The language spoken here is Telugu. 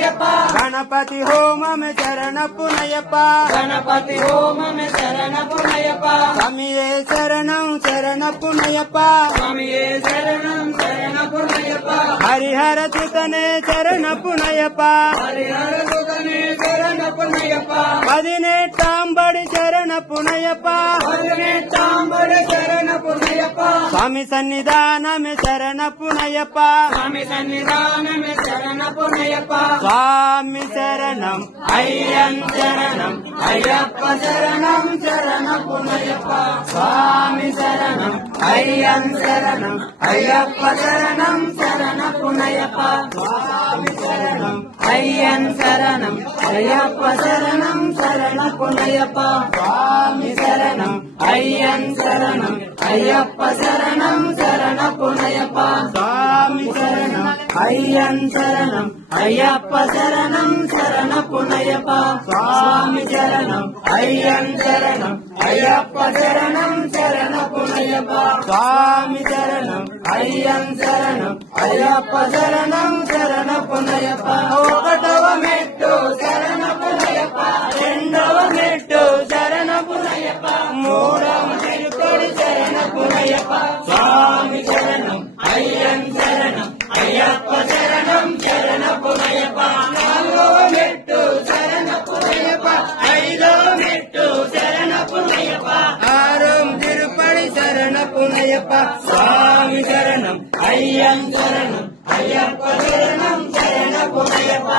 పునయప్ప గణపతి హోమమే శరణపునయప్ప గణపతి హోమమే శరణపునయప్ప స్వామియే శరణం శరణపునయప్ప స్వామియే శరణం శరణపునయప్ప హరిహర సుతనే శరణపునయప్ప హరిహర సుతనే శరణపునయప్ప 18 శరణపునయప్ప 18 శరణపునయప్ప స్వామి సన్నిధానమే శరణపునయప్ప స్వామి సన్నిధానమే శరణపునయప్ప స్వామి శరణం అయ్యన్ శరణం అయ్యప్ప శరణం శరణపునయప్ప స్వామి శరణం అయ్యన్ శరణం అయ్యప్ప శరణం శరణపునయప్ప స్వామి శరణం అయ్యన్ శరణం అయ్యప్ప శరణం శరణపునయప్ప స్వామి శరణం అయ్యన్ శరణం అయ్యప్ప శరణం శరణపునయప్ప స్వామి శరణం అయ్యన్ శరణం అయ్యప్ప శరణం శరణపునయప్ప స్వామి శరణం అయ్యన్ శరణం అయ్యప్ప శరణం శరణపునయప్ప స్వామి శరణం అయ్యన్ శరణం అయ్యప్ప శరణం శరణపునయప్ప ఒకటవ మెట్టు శరణపునయప్ప రెండవ మెట్టు శరణపునయప్ప మూడవ తిరుపతి శరణపునయప్ప స్వామి శరణం అయ్యన్ శరణం అయ్యప్ప శరణం శరణపునయప్ప నాలుగవ మెట్టు శరణపునయప్ప ఐదవ మెట్టు శరణపునయప్ప ఆరవ తిరుపతి శరణపునయప్ప స్వామి శరణం అయ్యన్ శరణం అయ్యప్ప శరణం శరణపునయప్ప